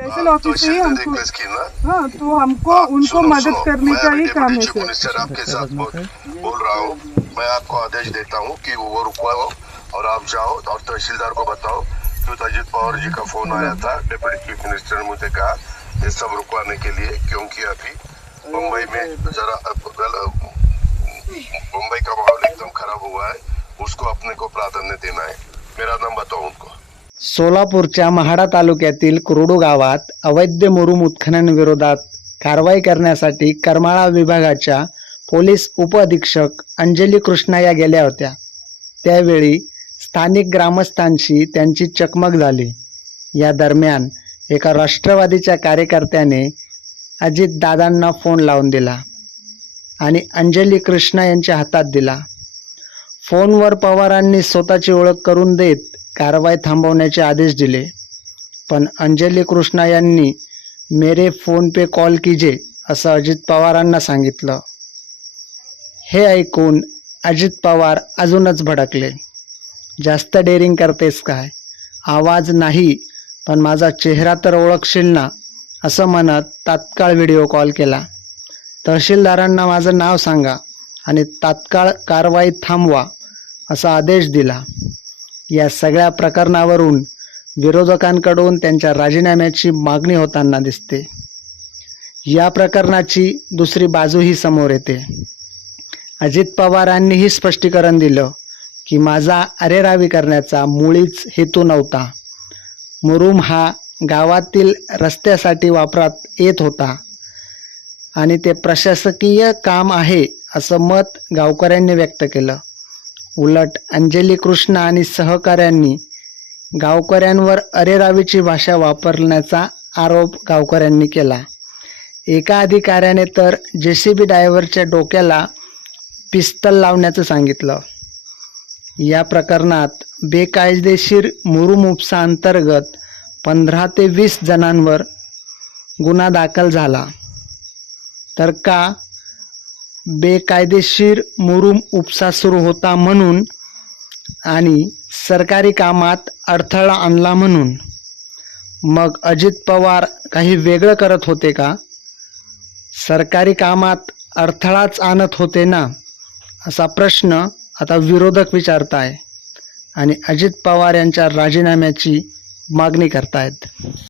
तहसील office से ही हमको हाँ तो हमको उनको मदद करने का ही काम है सर। आपके साथ बोल रहा हूँ। मैं आपको आदेश देता हूँ कि वो रुकवाओ और आप जाओ और तहसीलदार को बताओ कि अजित पवार जी का फ़ोन आया था डिप्टी चीफ मिनिस्टर ने मुझे कहा ये सब रुकवाने के लिए क्योंकि अभी मुंबई में जरा सोलापूरच्या महाडा तालुक्यातील कुरडू गावात अवैध मुरुम उत्खननविरोधात कारवाई करण्यासाठी करमाळा विभागाच्या पोलीस उपअधीक्षक अंजली कृष्णा या गेल्या होत्या. त्यावेळी स्थानिक ग्रामस्थांशी त्यांची चकमक झाली. या दरम्यान एका राष्ट्रवादीच्या कार्यकर्त्याने अजितदादांना फोन लावून दिला आणि अंजली कृष्णा यांच्या हातात दिला. फोनवर पवारांनी स्वतःची ओळख करून देत कारवाई थांबवण्याचे आदेश दिले. पण अंजली कृष्णा यांनी मेरे फोन पे कॉल कीजे असं अजित पवारांना सांगितलं. हे ऐकून अजित पवार अजूनच भडकले. जास्त डेअरिंग करतेस काय? आवाज नाही पण माझा चेहरा तर ओळखशील ना असं म्हणत तात्काळ व्हिडिओ कॉल केला. तहसीलदारांना माझं नाव सांगा आणि तात्काळ कारवाई थांबवा असा आदेश दिला. या सगळ्या प्रकरणावरून विरोधकांकडून त्यांच्या राजीनाम्याची मागणी होताना दिसते. या प्रकरणाची दुसरी बाजूही समोर येते. अजित पवारांनीही स्पष्टीकरण दिलं की माझा अरेरावी करण्याचा मुळीच हेतू नव्हता. मुरुम हा गावातील रस्त्यासाठी वापरात येत होता आणि ते प्रशासकीय काम आहे असं मत गावकऱ्यांनी व्यक्त केलं. उलट अंजली कृष्ण आणि सहकाऱ्यांनी गावकऱ्यांवर अरेरावीची भाषा वापरण्याचा आरोप गावकऱ्यांनी केला. एका अधिकाऱ्याने तर जे सी बी ड्रायव्हरच्या डोक्याला पिस्तल लावण्याचं सांगितलं. या प्रकरणात बेकायदेशीर मुरुम उपसा अंतर्गत पंधरा ते वीस जणांवर गुन्हा दाखल झाला. तर का बेकायदेशीर मुरुम उपसा सुरू होता म्हणून आणि सरकारी कामात अडथळा आणला म्हणून. मग अजित पवार काही वेगळं करत होते का? सरकारी कामात अडथळाच आणत होते ना? असा प्रश्न आता विरोधक विचारताय आणि अजित पवार यांच्या राजीनाम्याची मागणी करतायत.